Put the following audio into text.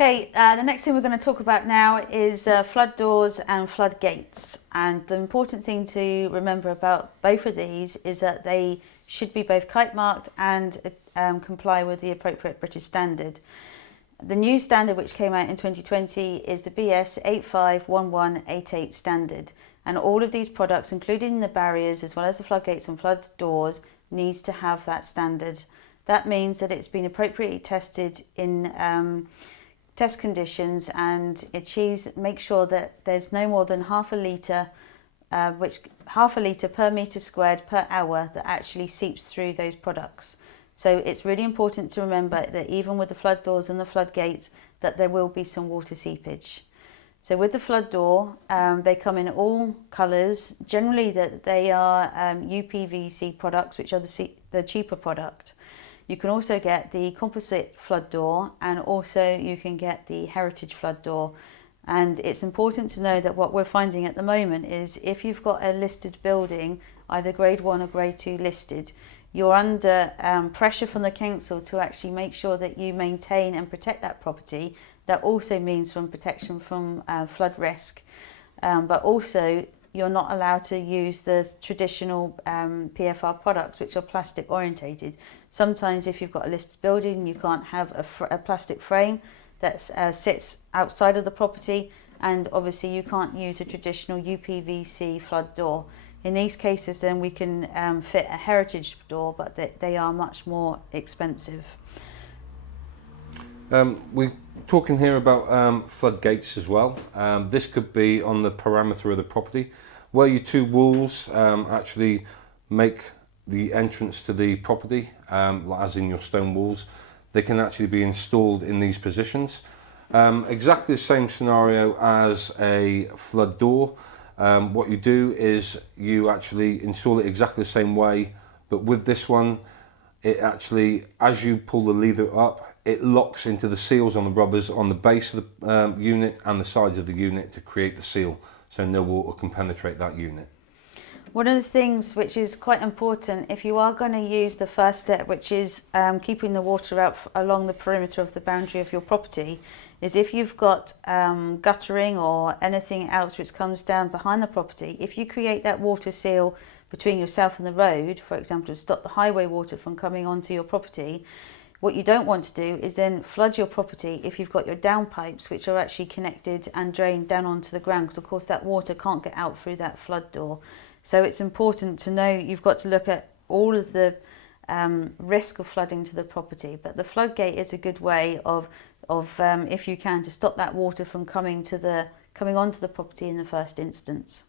Okay, the next thing we're going to talk about now is flood doors and floodgates. And the important thing to remember about both of these is that they should be both kite marked and comply with the appropriate British standard. The new standard which came out in 2020 is the BS 851188 standard. And all of these products, including the barriers as well as the floodgates and flood doors, needs to have that standard. That means that it's been appropriately tested in test conditions and make sure that there's no more than half a litre per metre squared per hour that actually seeps through those products. So it's really important to remember that even with the flood doors and the floodgates, that there will be some water seepage. So with the flood door, they come in all colours. Generally that they are UPVC products, which are the cheaper product. You can also get the composite flood door, and also you can get the heritage flood door. And it's important to know that what we're finding at the moment is if you've got a listed building, either grade 1 or grade 2 listed, you're under pressure from the council to actually make sure that you maintain and protect that property. That also means from protection from flood risk, but also you're not allowed to use the traditional PFR products, which are plastic orientated. Sometimes if you've got a listed building, you can't have a plastic frame that sits outside of the property, and obviously you can't use a traditional UPVC flood door. In these cases then we can fit a heritage door, but they are much more expensive. We're talking here about floodgates as well. This could be on the perimeter of the property, where your two walls actually make the entrance to the property, as in your stone walls. They can actually be installed in these positions. Exactly the same scenario as a flood door. What you do is you actually install it exactly the same way, but with this one, it actually, as you pull the lever up, it locks into the seals on the rubbers on the base of the unit and the sides of the unit to create the seal, so no water can penetrate that unit. One of the things which is quite important, if you are going to use the first step, which is keeping the water out along the perimeter of the boundary of your property, is if you've got guttering or anything else which comes down behind the property, if you create that water seal between yourself and the road, for example, to stop the highway water from coming onto your property, what you don't want to do is then flood your property if you've got your downpipes which are actually connected and drained down onto the ground, because of course that water can't get out through that flood door. So it's important to know you've got to look at all of the risk of flooding to the property, but the floodgate is a good way of if you can, to stop that water from coming onto the property in the first instance.